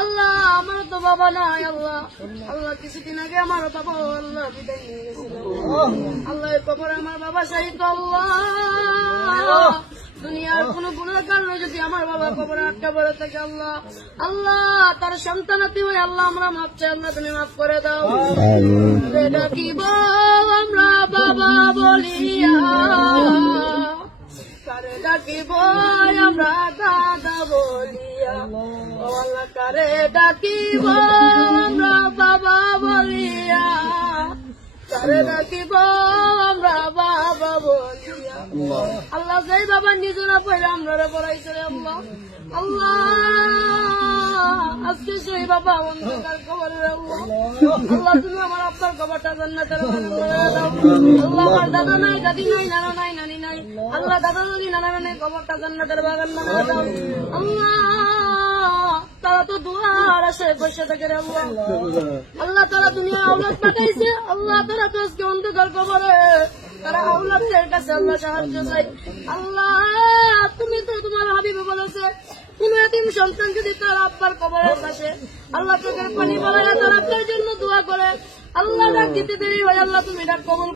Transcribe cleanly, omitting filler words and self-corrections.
আল্লাহ আমার তো বাবা নাই আল্লাহ, আল্লাহ কিছুদিন আগে আমার বাবা আল্লাহ বিদায় নিয়ে গেছিল আল্লাহ, এই কবরে আমার বাবা শাহিদ আল্লাহ, দুনিয়ার কোন গুণের কারণে যদি আমার বাবা কবরে আটকা পড়ে থাকে আল্লাহ, আল্লাহ তার সন্তানাতি হয়ে আল্লাহ আমরা মাফ চাই, আল্লাহ তুমি মাফ করে দাও। ডাকিব আমরা বাবা বলিয়া, কারে ডাকিব আমরা দাদা বলিয়া, ও আল্লাহ কারে ডাকিব আমরা বাবা বলিয়া, কারে ডাকিব আমরা বাবা বলিয়া। আল্লাহ যেই বাবা নিজেরা পড়ে আমরা পড়াইছে আল্লাহ, আল্লাহ আজকে সেই বাবা অন্ধকার কবরে আল্লাহ, আল্লাহ তুমি আমার আব্বার কবরটা জান্নাতের বাগান বানায় দাও। আল্লাহ আমার দাদা নাই, দাদি নাই, নানা নাই, নানি নাই, আল্লাহ দাদা দাদি নানা নানি কবরটা জান্নাতের বাগান বানায় দাও। আল্লাহ তারা তো দুয়ার আসে বসে থাকে রে আল্লাহ, আল্লাহ তারা দুনিয়া আওলাদ পাঠাইছে আল্লাহ, তারা তো আজকে অন্ধকার কবরে, তারা আওলাদের কাছে আল্লাহ সাহায্য চাই। আল্লাহ তুমি তো তোমার হাবিবে বলেছে কোন এতিম সন্তান যদি তার আব্বার কবরের পাশে আল্লাহ চোখের পানি বলায় তার আব্বার জন্য দোয়া করে, আল্লাহ ডাক দিতে দেরি হয়, আল্লাহ তুমি ডাক কবুল